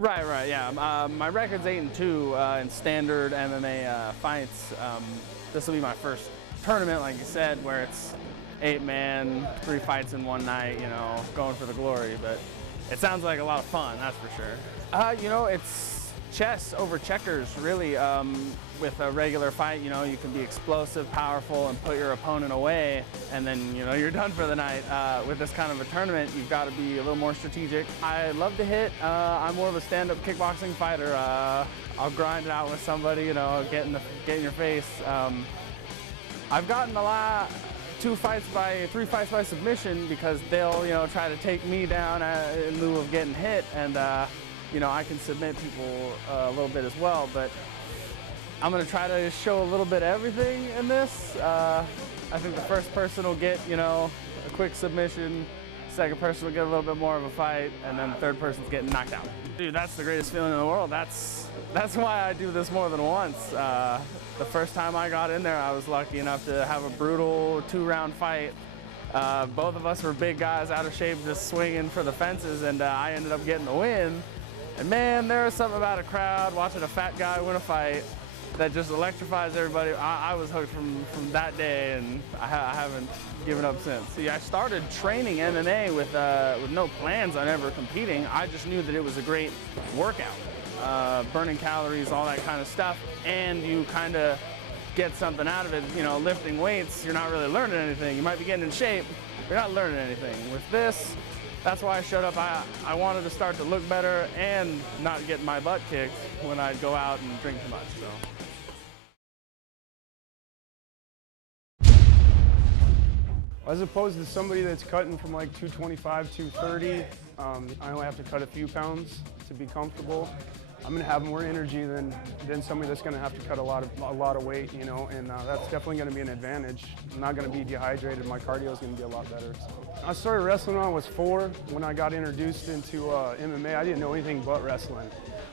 Right, yeah. My record's 8-2 in standard MMA fights. This will be my first tournament, like you said, where it's 8-man, 3 fights in one night, you know, going for the glory. But it sounds like a lot of fun, that's for sure. You know, it's chess over checkers, really. With a regular fight, you know, you can be explosive, powerful, and put your opponent away, and then, you know, you're done for the night. With this kind of a tournament, you've got to be a little more strategic. I love to hit. I'm more of a stand-up kickboxing fighter. I'll grind it out with somebody, you know, get in your face. I've gotten three fights by submission because they'll, you know, try to take me down in lieu of getting hit, and you know, I can submit people a little bit as well, but I'm going to try to show a little bit of everything in this. I think the first person will get, you know, a quick submission, second person will get a little bit more of a fight, and then the third person's getting knocked out. Dude, that's the greatest feeling in the world. That's why I do this more than once. The first time I got in there, I was lucky enough to have a brutal 2-round fight. Both of us were big guys, out of shape, just swinging for the fences, and I ended up getting the win. And man, there was something about a crowd watching a fat guy win a fight that just electrifies everybody. I was hooked from that day, and I haven't given up since. See, I started training MMA with no plans on ever competing. I just knew that it was a great workout, burning calories, all that kind of stuff, and you kind of get something out of it. You know, lifting weights, you're not really learning anything. You might be getting in shape, you're not learning anything. With this, that's why I showed up. I wanted to start to look better and not get my butt kicked when I'd go out and drink too much. So. As opposed to somebody that's cutting from like 225, 230, I only have to cut a few pounds to be comfortable. I'm going to have more energy than somebody that's going to have to cut a lot of weight, you know, and that's definitely going to be an advantage. I'm not going to be dehydrated. My cardio is going to be a lot better. So. I started wrestling when I was 4. When I got introduced into MMA, I didn't know anything but wrestling.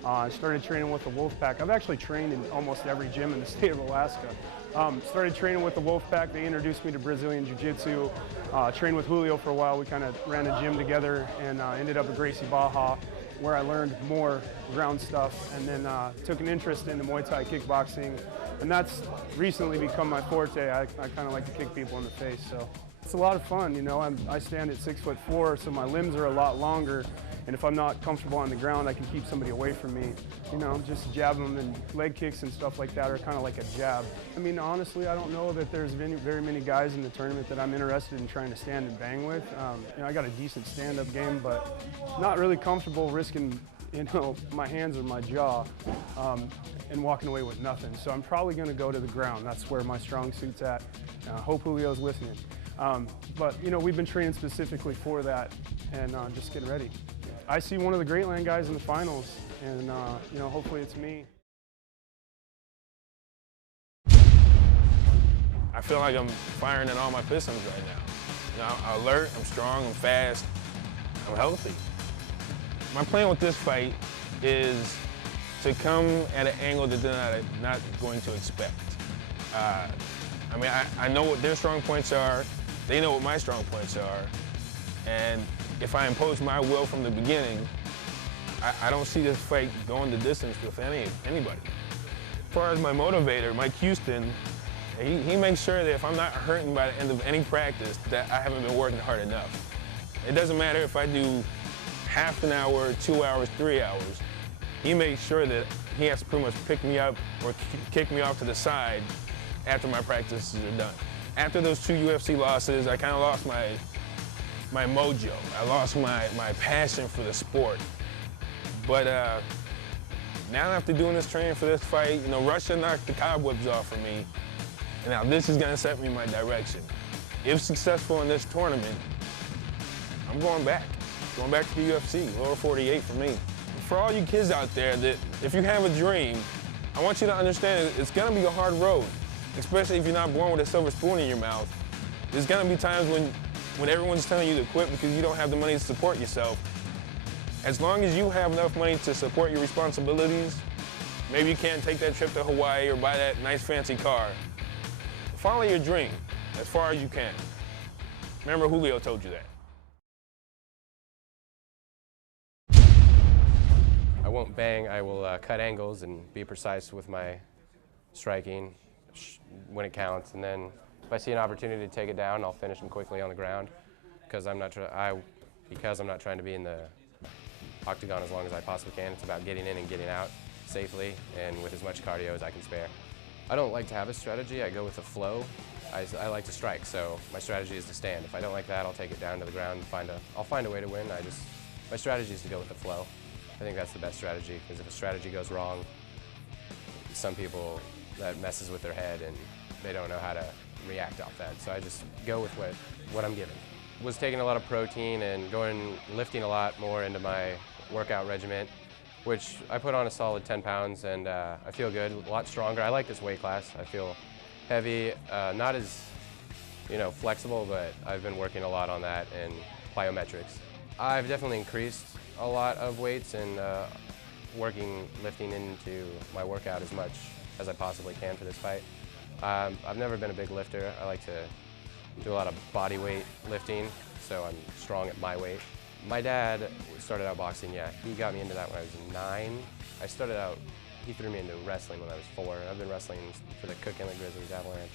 I started training with the Wolfpack. I've actually trained in almost every gym in the state of Alaska. Started training with the Wolfpack. They introduced me to Brazilian Jiu-Jitsu. Trained with Julio for a while. We kind of ran a gym together, and ended up at Gracie Baja, where I learned more ground stuff, and then took an interest in the Muay Thai kickboxing, and that's recently become my forte. I kind of like to kick people in the face, so it's a lot of fun. You know, I stand at 6'4", so my limbs are a lot longer, and if I'm not comfortable on the ground, I can keep somebody away from me. You know, just jab them, and leg kicks and stuff like that are kind of like a jab. I mean, honestly, I don't know that there's very many guys in the tournament that I'm interested in trying to stand and bang with. You know, I got a decent stand-up game, but not really comfortable risking, you know, my hands or my jaw and walking away with nothing. So I'm probably going to go to the ground. That's where my strong suit's at. Hope Julio's listening. But, you know, we've been training specifically for that, and just getting ready. I see one of the Greatland guys in the finals, and you know, hopefully it's me. I feel like I'm firing in all my pistons right now. You know, I'm alert, I'm strong, I'm fast, I'm healthy. My plan with this fight is to come at an angle that they're not going to expect. I mean, I know what their strong points are, they know what my strong points are, and if I impose my will from the beginning, I don't see this fight going the distance with anybody. As far as my motivator, Mike Houston, he makes sure that if I'm not hurting by the end of any practice, that I haven't been working hard enough. It doesn't matter if I do half an hour, 2 hours, 3 hours. He makes sure that he has to pretty much pick me up or kick me off to the side after my practices are done. After those 2 UFC losses, I kind of lost my mojo. I lost my passion for the sport. But now after doing this training for this fight, you know, Russia knocked the cobwebs off for me, and now this is gonna set me in my direction. If successful in this tournament, I'm going back to the UFC, lower 48 for me. For all you kids out there, that if you have a dream, I want you to understand it's gonna be a hard road, especially if you're not born with a silver spoon in your mouth. There's gonna be times when everyone's telling you to quit because you don't have the money to support yourself. As long as you have enough money to support your responsibilities, maybe you can't take that trip to Hawaii or buy that nice fancy car. Follow your dream as far as you can. Remember, Julio told you that. I won't bang, I will cut angles and be precise with my striking when it counts, and then if I see an opportunity to take it down, I'll finish them quickly on the ground because I'm not trying to be in the octagon as long as I possibly can. It's about getting in and getting out safely and with as much cardio as I can spare. I don't like to have a strategy, I go with the flow. I like to strike, so my strategy is to stand. If I don't like that, I'll take it down to the ground and I'll find a way to win. My strategy is to go with the flow. I think that's the best strategy, because if a strategy goes wrong, some people, that messes with their head and they don't know how to react off that. So I just go with what I'm given. Was taking a lot of protein and lifting a lot more into my workout regimen, which I put on a solid 10 pounds, and I feel good, a lot stronger. I like this weight class. I feel heavy, not as flexible, but I've been working a lot on that and plyometrics. I've definitely increased a lot of weights and lifting into my workout as much as I possibly can for this fight. I've never been a big lifter. I like to do a lot of body weight lifting, so I'm strong at my weight. My dad started out boxing, yeah. He got me into that when I was 9. He threw me into wrestling when I was 4. I've been wrestling for the Cook Inlet Grizzlies, Avalanche,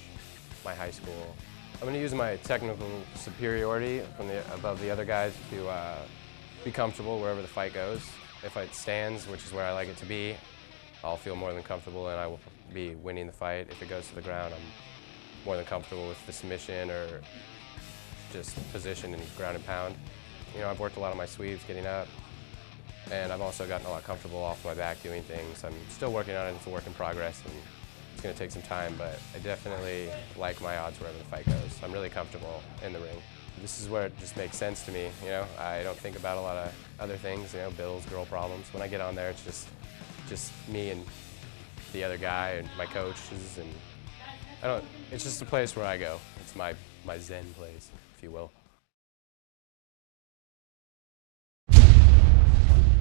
my high school. I'm going to use my technical superiority above the other guys to be comfortable wherever the fight goes. If it stands, which is where I like it to be, I'll feel more than comfortable and I will be winning the fight. If it goes to the ground, I'm more than comfortable with the submission or just position and ground and pound. I've worked a lot on my sweeps getting up, and I've also gotten a lot comfortable off my back doing things. I'm still working on it. It's a work in progress, and it's going to take some time, but I definitely like my odds wherever the fight goes. I'm really comfortable in the ring. This is where it just makes sense to me. I don't think about a lot of other things, bills, girl problems. When I get on there, it's just me and the other guy and my coaches, and it's just a place where I go. It's my zen place, if you will.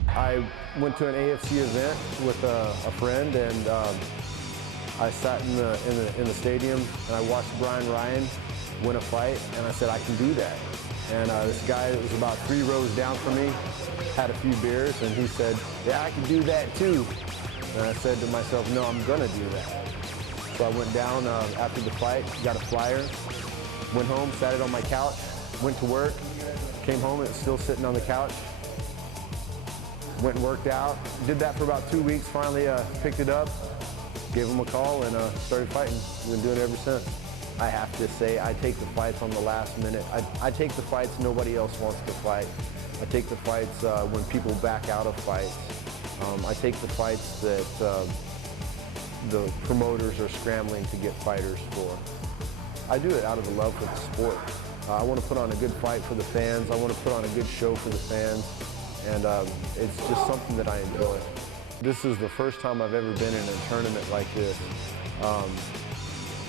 I went to an AFC event with a friend, and I sat in the stadium and I watched Brian Ryan win a fight, and I said, I can do that. And this guy that was about 3 rows down from me had a few beers, and he said, yeah, I can do that too. And I said to myself, no, I'm gonna do that. So I went down after the fight, got a flyer, went home, sat it on my couch, went to work, came home, and it was still sitting on the couch. Went and worked out, did that for about 2 weeks, finally picked it up, gave him a call, and started fighting. We've been doing it ever since. I have to say, I take the fights on the last minute. I take the fights nobody else wants to fight. I take the fights when people back out of fights. I take the fights that the promoters are scrambling to get fighters for. I do it out of a love for the sport. I want to put on a good fight for the fans. I want to put on a good show for the fans. And it's just something that I enjoy. This is the first time I've ever been in a tournament like this.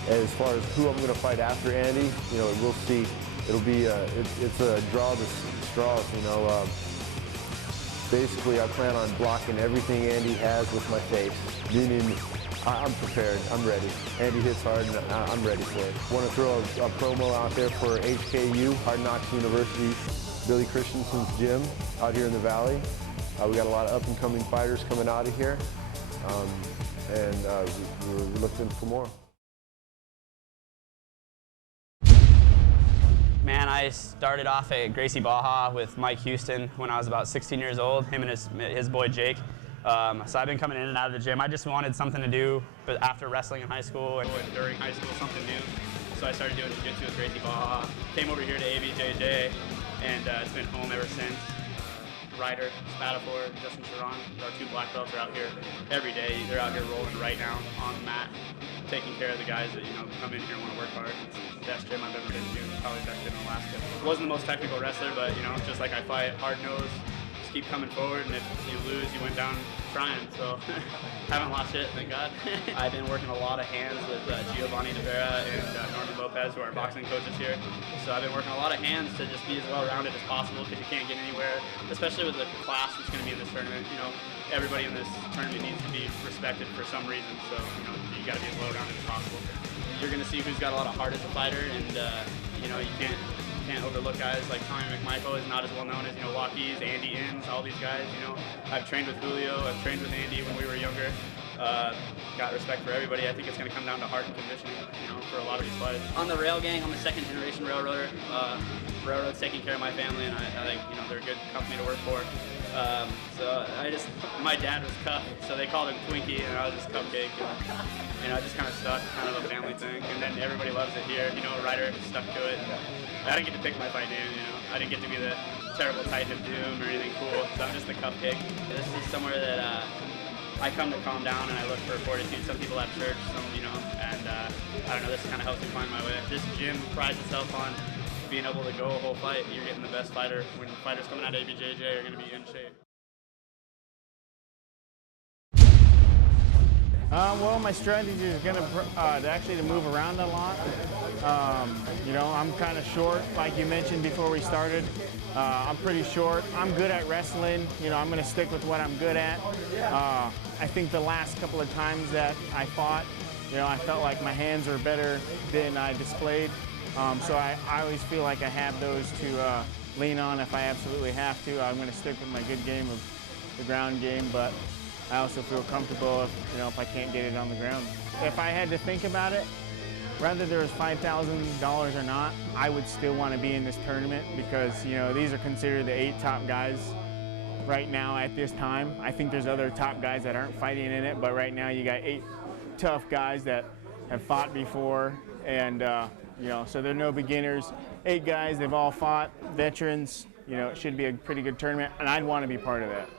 As far as who I'm going to fight after Andy, we'll see. It'll be it's a draw the straws. Basically, I plan on blocking everything Andy has with my face. Meaning, I'm prepared. I'm ready. Andy hits hard, and I'm ready for it. Want to throw a promo out there for HKU, Hard Knocks University, Billy Christensen's gym out here in the Valley. We got a lot of up-and-coming fighters coming out of here, and we're looking for more. Man, I started off at Gracie Baja with Mike Houston when I was about 16 years old, him and his boy Jake. So I've been coming in and out of the gym. I just wanted something to do, but after wrestling in high school and during high school, something new. So I started doing jiu-jitsu with Gracie Baja. Came over here to ABJJ, and it's been home ever since. Ryder, Spatafor, Justin Sharon, our 2 black belts are out here every day. They're out here rolling right now on the mat, taking care of the guys that come in here and want to work hard. It's the best gym I've ever been to, probably the best gym in Alaska. Wasn't the most technical wrestler, but just like I fight, hard nose, just keep coming forward, and if you lose, you went down trying. So haven't lost yet, thank God. I've been working a lot of hands with Giovanni De Vera and Norman Lopez, who are our boxing coaches here. So I've been working a lot of hands to just be as well-rounded as possible, because you can't get anywhere, especially with the class that's going to be in this tournament. Everybody in this tournament needs to be respected for some reason, so you got to be as well-rounded as possible. You're going to see who's got a lot of heart as a fighter, and you can't overlook guys like Tommy McMichael is not as well known as, you know, Walkies, Andy Inns, all these guys, you know. I've trained with Julio, I've trained with Andy when we were younger. Got respect for everybody. I think it's going to come down to heart and conditioning, you know, for a lot of these fighters. On the rail gang, I'm a second generation railroader. Railroad's taking care of my family, and I think, you know, they're a good company to work for. My dad was Cup, so they called him Twinkie, and I was just Cupcake. And, you know, it just kind of stuck, kind of a family thing. And then everybody loves it here. You know, Ryder stuck to it. I didn't get to pick my fight name, you know. I didn't get to be the terrible Titan Doom or anything cool, so I'm just the Cupcake. This is somewhere that I come to calm down, and I look for fortitude. Some people have church, some, you know, and I don't know, this kind of helps me find my way. This gym prides itself on being able to go a whole fight. You're getting the best fighter. When fighters coming out of ABJJ are going to be in shape. Well, my strategy is going to move around a lot. You know, I'm kind of short, like you mentioned before we started. I'm pretty short. I'm good at wrestling. You know, I'm going to stick with what I'm good at. I think the last couple of times that I fought, you know, I felt like my hands were better than I displayed. So I always feel like I have those to lean on if I absolutely have to. I'm going to stick with my good game of the ground game, but I also feel comfortable if I can't get it on the ground. If I had to think about it, whether there was $5,000 or not, I would still want to be in this tournament because, you know, these are considered the 8 top guys right now at this time. I think there's other top guys that aren't fighting in it, but right now you got 8 tough guys that have fought before, and you know, so they're no beginners. 8 guys, they've all fought, veterans. You know, it should be a pretty good tournament, and I'd want to be part of that.